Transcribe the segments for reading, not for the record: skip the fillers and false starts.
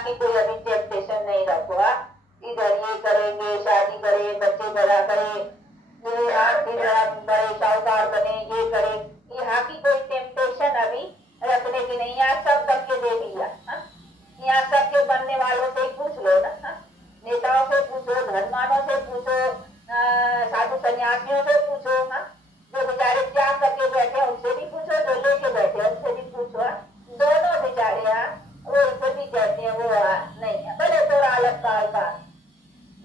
यहाँ की कोई अभी टेम्पटेशन नहीं रखो। इधर ये करेंगे, शादी करे, बच्चे बड़ा करे, ये बड़े शाहूकार बने, ये करे, यहाँ की कोई टेम्पटेशन अभी रखने की नहीं। यहाँ सब सबके दे दिया। यहाँ सबके बनने वालों से पूछ लो ना, नेताओं से पूछो, धर्मानों से पूछो, साधु सन्यासियों से पूछो, जो बेचारे त्याग करके बैठे उनसे भी पूछो, जो लेके बैठे उनसे भी पूछो। दोनों बेचारे वो इसे भी कहते हैं वो नहीं है, भले थोड़ा अलग काल का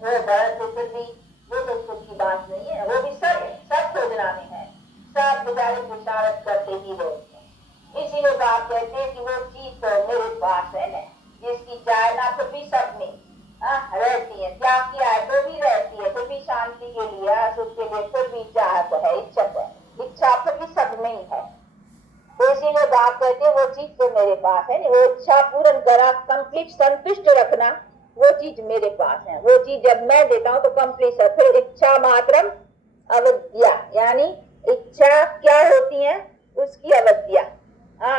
वो भरत फिर भी वो तो खुद की बात नहीं है, वो भी सब खोजना में है, सब बेचारे पुरुषार्थ करते ही रहते हैं। इसीलिए बाप कहते हैं कि वो चीज तो मेरे पास है ना, जिसकी चाहे ना फिर भी सब में रहती है, त्याग किया है तो भी रहती है, फिर भी शांति के लिए, सुख के लिए फिर भी चाहत है, इच्छा फिर भी सब में ही है। तो इसीलिए बाप कहते हैं वो चीज तो मेरे पास है, वो इच्छा पूर्ण करा, कंप्लीट संतुष्ट रखना, वो चीज मेरे पास है। वो चीज जब मैं देता हूँ तो कंप्लीट है। फिर इच्छा मात्रम अविद्या, यानी इच्छा क्या होती है, उसकी अविद्या।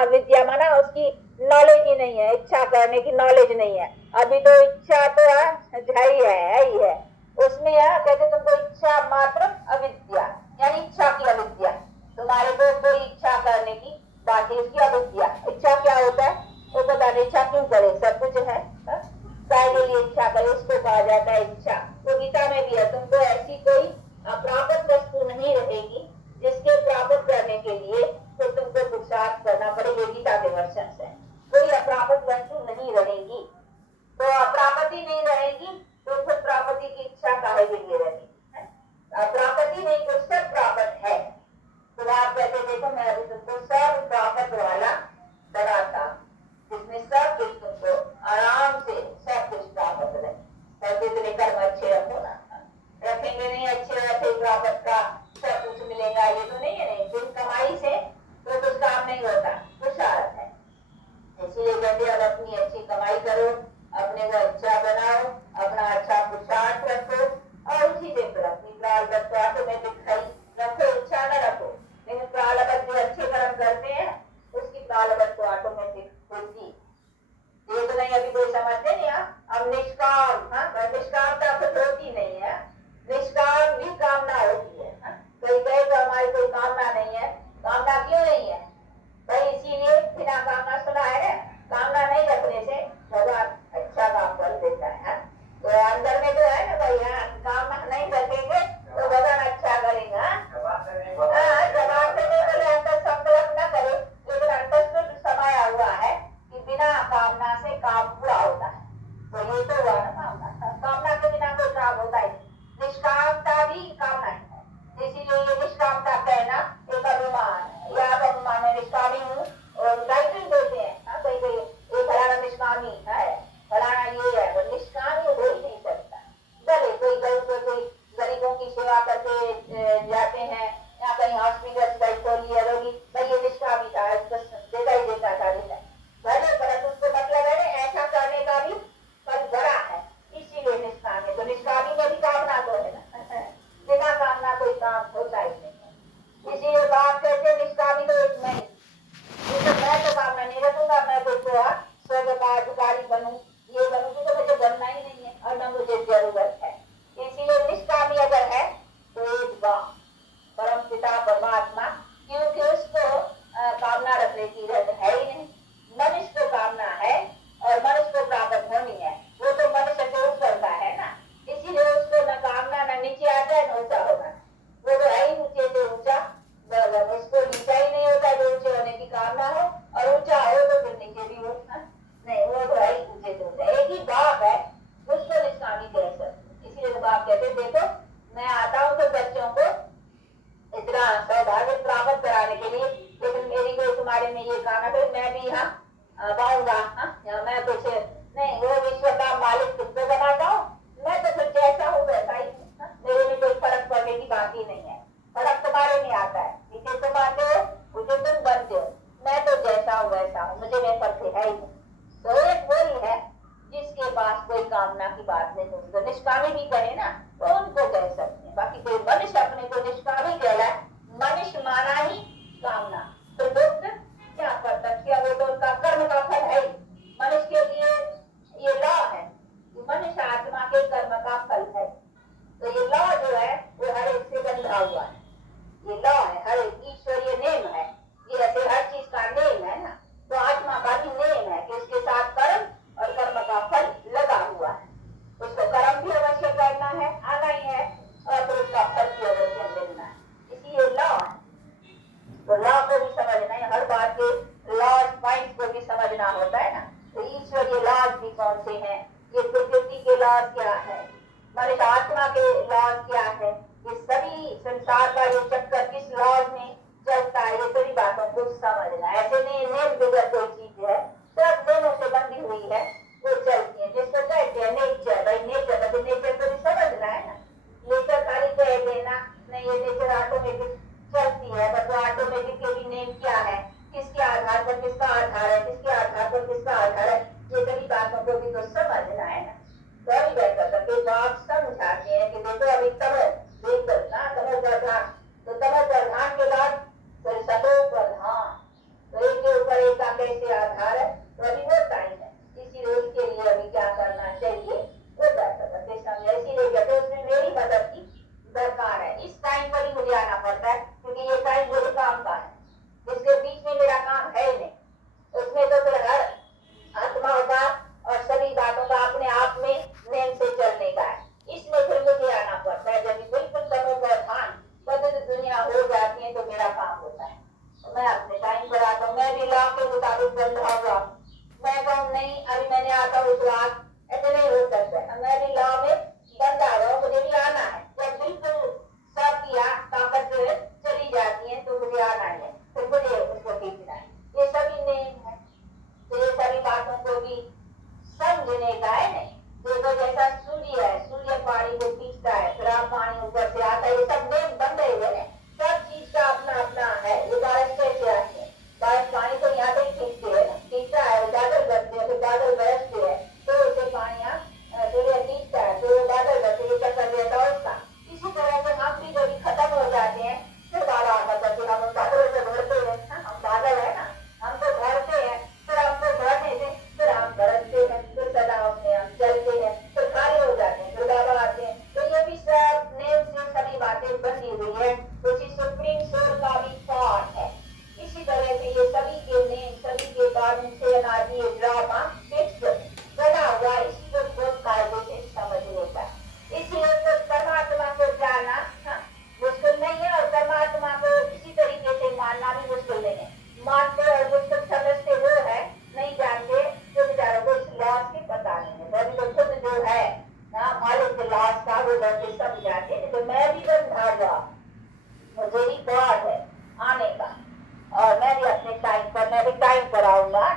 विद्या माना उसकी नॉलेज ही नहीं है, इच्छा करने की नॉलेज नहीं है। अभी तो इच्छा तो है ही है उसमें कहते तुमको इच्छा मात्रम अविद्या, यानी इच्छा की अविद्या। तुम्हारे को कोई इच्छा करने की बात है, इसकी अविद्या। इच्छा क्या होता है वो पता नहीं, इच्छा क्यों करे, सब कुछ है के लिए इच्छा करे, उसको कहा जाता है इच्छा। तो गीता में भी है, तुमको ऐसी कोई अप्राप्त वस्तु नहीं रहेगी जिसके प्राप्त करने के लिए तो तुमको पुरुषार्थ करना पड़ेगा। गीता के वर्षन से कोई अप्राप्त वस्तु नहीं रहेगी, तो अप्राप्ति नहीं रहेगी तो फिर प्राप्ति की इच्छा काहे के लिए रहेगी? अप्राप्ति नहीं तो सब प्राप्त है। तो आप कहते देखो मैं अभी तुमको सब प्राप्त वाला बनाता, जिसमें सब कुछ तुमको आराम से सब कुछ प्राप्त रहे। सब इतने कर्म अच्छे रखो ना, रखेंगे नहीं अच्छे रहते प्राप्त का सब कुछ मिलेगा ये तो नहीं है। नहीं, बिन कमाई से तो कुछ काम नहीं होता, पुरुषार्थ है। इसीलिए कहते अब अपनी अच्छी कमाई करो, अपने को अच्छा बनाओ, अपना अच्छा पुरुषार्थ रखो और उसी से फिर अपनी प्रारब्ध को ऑटोमेटिक रखो, इच्छा न रखो। लेकिन प्रारब्ध जो अच्छे कर्म करते हैं उसकी प्रारब्ध को ऑटोमेटिक होती। ये तो नहीं अभी कोई समझते नहीं। अब निष्काम, निष्कामता कुछ होती नहीं है, निष्काम भी कामना होती है। कई कहे तो हमारी कोई कामना नहीं है, कामना क्यों नहीं है भाई? इसीलिए बिना कामना सुना है, कामना नहीं रखने से भगवान अच्छा काम कर देता है। तो अंदर में तो है ना भाई, कामना नहीं रखेंगे तो भगवान अच्छा करेगा। जवाब देने के लिए अंतर संकल्प न करे, लेकिन अंतर समाया हुआ है कि बिना कामना से काम पूरा होता है। तो ये तो हुआ ना कामना, कामना के बिना कोई काम होता है। निष्कामता भी कामना है, इसीलिए ये निष्कामता कहना एक अभिमान है। यह अभिमान है, निष्कामी हूँ और टाइटल देते हैं कहीं कहीं, ये फलाना निष्कामी है, फलाना ये है, वो निष्कामी हो ही नहीं सकता। चले कोई गरीबों की सेवा करके जाते हैं, या कहीं हॉस्पिटल खोली है रोगी, भाई ये निष्कामी था, देता ही देता था भले परत उसको मतलब है ऐसा करने का भी पद बड़ा है, इसीलिए निष्काम है। तो निष्कामी में भी कामना तो है ना, बिना कामना कोई काम होता ही नहीं। इसीलिए बात कहते निष्कामी तो एक नहीं, मैं तो कामना नहीं रखूंगा, मैं कोई स्वर्ग का अधिकारी बनूं, ये बनूं, तो मुझे बनना ही नहीं है और न मुझे जरूरत है। इसीलिए निष्कामी अगर है तो एक बात परम पिता परमात्मा, क्योंकि उसको कामना रखने की है ही नहीं। मनुष्य को कामना है और मनुष्य को प्राप्त होनी है, वो तो मनुष्य के ऊपर का है ना, इसीलिए उसको न कामना न नीचे आता है न ऊंचा होगा। वो तो है ही ऊंचे से ऊंचा, उसको नीचा ही नहीं होता जो ऊंचे होने की कामना हो, और ऊंचा हो तो फिर नीचे भी हो नहीं, वो तो है ही ऊंचे से ऊंचा। एक ही बाप है, उसको निष्कामी कह सकते। इसीलिए तो बाप कहते देखो मैं आता हूँ तो बच्चों को इतना सौभाग्य प्राप्त कराने के लिए, लेकिन मेरी कोई तुम्हारे में ये कामना है मैं भी यहाँ पाऊंगा, मैं कुछ नहीं, वो विश्व का मालिक किसको बनाता हूँ, मैं तो फिर जैसा हूँ वैसा ही, मेरे में कोई फर्क पड़ने की बात ही नहीं है। फर्क तुम्हारे में आता है, जिसे तुम आते हो उसे तुम बनते हो, मैं तो जैसा हूँ वैसा हूँ, मुझे में फर्क है ही नहीं। तो एक वही है जिसके पास कोई कामना की बात नहीं होती, तो निष्कामी भी कहे ना तो उनको कह सकते हैं। बाकी कोई मनुष्य अपने को निष्कामी कहलाए, मनुष्य माना ही कामना, तो दुष्ट क्या प्रत्यक्ष, वो तो उनका कर्म का फल है। मनुष्य के लिए ये लॉ क्या है, मनुष्य आत्मा के लॉ क्या है, ये सभी संसार का ये चक्कर किस लॉ में चलता है, ये सभी बातों को समझना। ऐसे नहीं नेम बिगड़ कोई चीज है, सब नेमों से बंधी हुई है, वो चलती है। जिसको कहते हैं नेचर, भाई नेचर तो नेचर को भी समझना है ना। नेचर खाली कह देना नहीं, ये नेचर ऑटोमेटिक चलती है, बट ऑटोमेटिक के भी नेम क्या है, किसके आधार पर किसका आधार है, किसके आधार पर किसका आधार है, ये सभी बातों को भी तो समझना है ना। कभी बैठा करके बात समझाते हैं कि देखो अभी तमो देखकर ना, तमो प्रधान, तो तमो प्रधान के बाद फिर सतो प्रधान, तो एक के ऊपर एक का कैसे आधार है, तो अभी वो टाइम है। इसीलिए उसके लिए अभी क्या करना चाहिए वो बैठा करके समझे। इसीलिए कहते उसमें मेरी मदद की दरकार है। इस टाइम पर ही मुझे आना पड़ता है, क्योंकि ये टाइम मेरे काम का है, इसके बीच में मेरा काम है ही नहीं। उसमें तो फिर हर आत्माओं का और सभी बातों का अपने आप में नेम से चलने का है। इसमें फिर मुझे आना पड़ता है। जब बिल्कुल तमो प्रधान बदल दुनिया हो जाती है तो मेरा काम होता है, तो मैं अपने टाइम पर आता हूँ। मैं भी लॉ के मुताबिक बंधा हुआ, मैं कहूँ नहीं अभी मैंने आता हूँ रात, ऐसे नहीं हो सकता। मैं भी लॉ में बंधा हुआ, मुझे भी आना है। जब बिल्कुल सब किया ताकत चली जाती है तो मुझे आना है, फिर मुझे उसको खींचना है। ये सभी नेम है, तो ये सभी बातों को भी समझने का है नहीं। देखो जैसा सूर्य है, सूर्य पानी को खींचता है, फिर आप पानी ऊपर से आता है, ये सब नेम बन रहे हैं। सब चीज का अपना अपना है। ये बारिश कैसे आती है, बारिश पानी तो यहाँ से खींचते है ना, खींचता है, बादल करते हैं, फिर बादल बरसते हैं, तो उसे पानी सूर्य खींचता है, तो बादल करते हैं, चक्कर रहता है उसका। इसी तरह से हम भी जब खत्म हो जाते हैं फिर बारह आता करके हम बादलों से भरते हैं। हम बादल है ना, हम तो भरते हैं, फिर हमको भरने से फिर हम बरसते हैं, फिर सदाओं में हम चलते हैं, फिर खाली हो जाते हैं, फिर बाबा आते हैं। तो ये भी सब नेम से सभी बातें बनी हुई है, उसी सुप्रीम सोल का भी पार्ट है। इसी तरह से ये सभी के नेम, सभी के कारण से एनर्जी ड्रामा फिक्स बना हुआ, इसी को बहुत कायदे से समझने का। इसलिए तो परमात्मा को जानना मुश्किल नहीं है, और परमात्मा को इसी तरीके से मानना भी मुश्किल नहीं है। मानते और मुश्किल समझते वो है, नहीं जानते जो बेचारों को इस लॉस के पता नहीं है। अभी तो खुद जो है ना मालिक के लॉस का वो डरते समझाते, तो मैं भी बंधा हुआ, मुझे भी बहुत है आने का, और मैं भी अपने टाइम पर, मैं भी टाइम पर आऊंगा।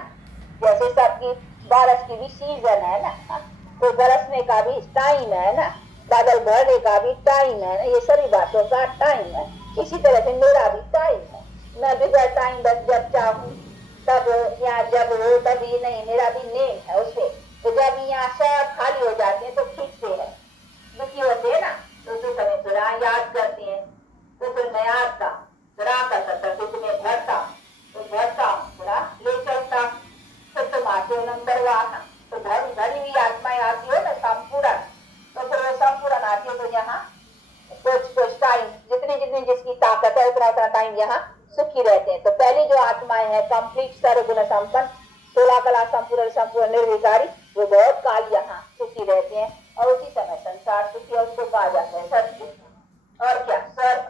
जैसे सबकी बारिश की भी सीजन है ना, तो बरसने का भी टाइम है ना, बादल भरने का भी टाइम है ना, ये सभी बातों का टाइम है। इसी तरह से मेरा भी टाइम है, मैं भी टाइम बस जब चाहूँ तब, या जब हो तभी नहीं, मेरा भी नेम है उससे। तो जब यहाँ सब खाली हो जाते हैं तो खींचते हैं, दुखी होते हैं ना, तो उसी समय थोड़ा याद करते हैं, तो फिर मैं आता थोड़ा करता, तो तुम्हें भरता, तो भरता थोड़ा ले चलता, फिर तुम आते हो नंबर वाना, तो धनी हुई आत्माएं आती हो ना संपूर्ण, तो फिर वो संपूर्ण आती है, तो यहाँ कुछ टाइम जितनी जितनी जिसकी ताकत है उतना उतना टाइम यहाँ सुखी रहते हैं। तो पहली जो आत्माएं हैं कंप्लीट सर्वगुण संपन्न, 16 कला संपूर्ण संपूर्ण निर्विकारी, वो बहुत काल यहाँ सुखी रहते हैं, और उसी समय संसार सुखी है, उसको कहा जाता है सत्य। और क्या स्वर्ग,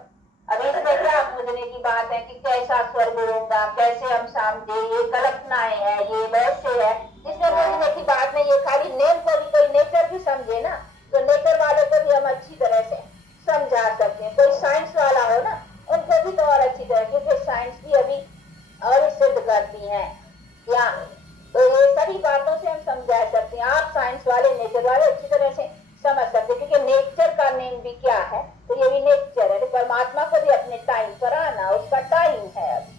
अभी इसमें क्या पूछने की बात है कि कैसा स्वर्ग होगा, कैसे हम समझे, ये कल्पनाएं है, ये वैसे है, इसमें पूछने की बात नहीं। ये खाली नेम को भी कोई नेचर भी समझे ना, तो नेचर वाले को भी हम अच्छी तरह से समझा सकते हैं। कोई साइंस वाला हो ना, उनको भी तो और अच्छी तरह, क्योंकि साइंस भी अभी और सिद्ध करती है क्या, तो ये सभी बातों से हम समझा सकते हैं। आप साइंस वाले नेचर वाले अच्छी तरह से समझ सकते हैं, क्योंकि नेचर का नेम भी क्या है, तो ये भी नेचर है। तो परमात्मा को भी अपने टाइम पर आना, उसका टाइम है अभी,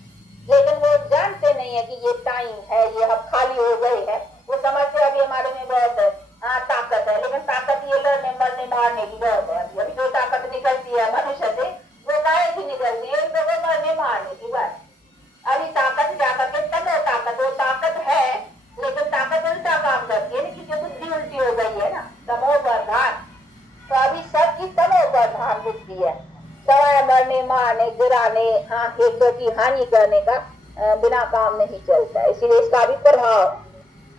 लेकिन वो जानते नहीं है कि ये टाइम है, ये हम खाली हो गए हैं। वो समझते अभी हमारे में बहुत है, हाँ ताकत है, लेकिन ताकत ये लड़ने मरने मारने की बहुत है। अभी जो ताकत निकलती है मनुष्य से, वो काहे की निकलती है, वो मरने मारने की बात। अभी ताकत जाकर के तमो ताकत, वो ताकत है, लेकिन ताकत उल्टा काम करती है, क्योंकि बुद्धि उल्टी हो गई है ना, तमो प्रधान। तो अभी सबकी तमो प्रधान बुद्धि है, सवाए मरने मारने गिराने, हाँ एक दो की हानि करने का बिना काम नहीं चलता। इसीलिए इसका भी प्रभाव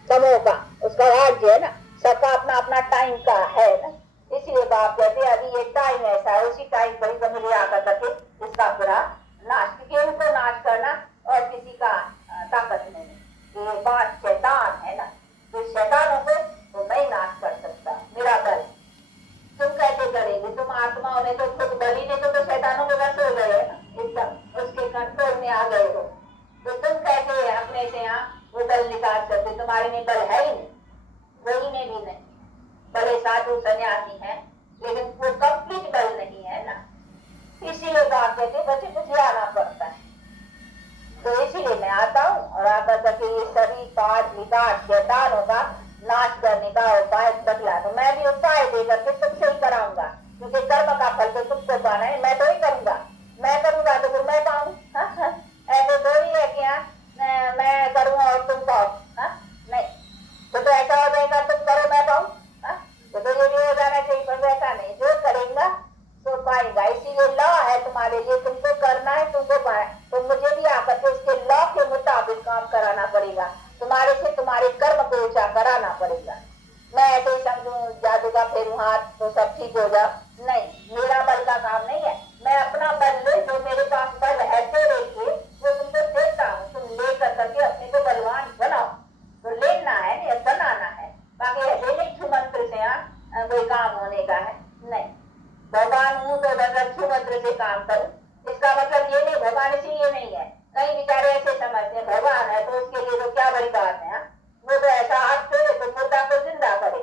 तमो का, उसका राज्य है ना, सबका अपना अपना टाइम का है ना। इसीलिए बाप कहते हैं अभी ये टाइम ऐसा है, उसी टाइम पर ही तो मुझे आकर करके इसका पूरा नाश, क्योंकि उनको नाश करना और किसी का ताकत नहीं। ये बात शैतान है ना, तो शैतानों को तो नहीं नाश कर सकता, मेरा साधु सन्यासी हैं, लेकिन वो कंप्लीट बल नहीं है ना, इसीलिए तो आप कहते बच्चे कुछ आना पड़ता है। तो इसीलिए मैं आता हूँ और आकर करके ये सभी पाठ विकास शैतानों का नाश करने का उपाय बतला। तो मैं भी उपाय देकर के तुमसे ही कराऊंगा, क्योंकि कर्म का फल तो तुमको पाना है, मैं तो ही करूंगा। मैं करूंगा तो फिर मैं पाऊँ। ऐसे थोड़ी है कि मैं करूँ और तुम पाओ, नहीं। तो ऐसा हो जाएगा तुम करो मैं पाऊँ, तो ये भी हो जाना चाहिए। पर वैसा नहीं, जो करेगा तो पाएगा। इसीलिए लॉ है तुम्हारे लिए, तुमको करना है, तुमको पाए। तो मुझे भी आकर के उसके लॉ के मुताबिक काम कराना पड़ेगा, तुम्हारे से तुम्हारे कर्म को ऊंचा कराना पड़ेगा। मैं ऐसे ही समझू जादू का फेरू हाथ तो सब ठीक हो जाओ, नहीं, मेरा बल का काम नहीं है। मैं अपना बल ले, जो मेरे पास बल है तेरे लिए वो तुमको देता हूँ, तुम लेकर करके अपने को बलवान बनाओ। तो लेना है या बनाना है, बाकी ऐसे नहीं छू मंत्र से कोई काम होने का है, नहीं। भगवान हूँ तो बस छू मंत्र से काम करूँ, इसका मतलब ये नहीं भगवान इसलिए नहीं है। कई बेचारे ऐसे समझते हैं भगवान है तो उसके लिए तो क्या बड़ी बात है, वो तो ऐसा हाथ फेरे तो मुर्दा को जिंदा करे,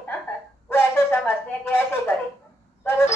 वो ऐसे समझते हैं कि ऐसे करे। पर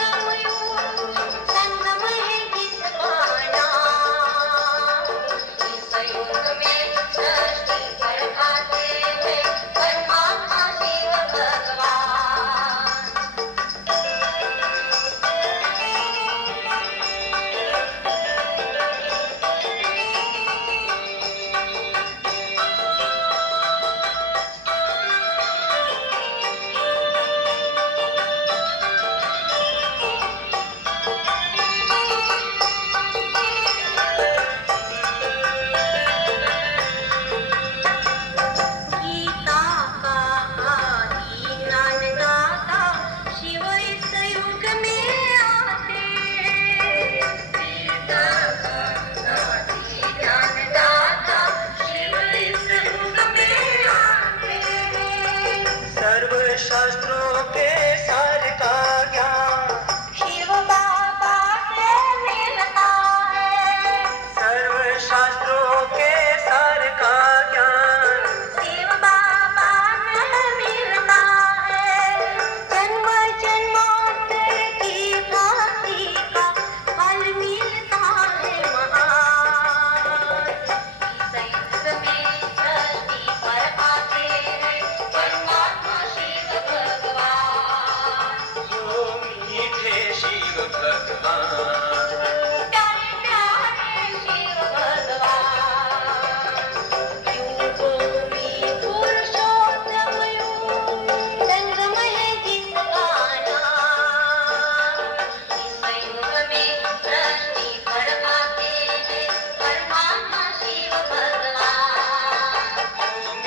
शास्त्रों के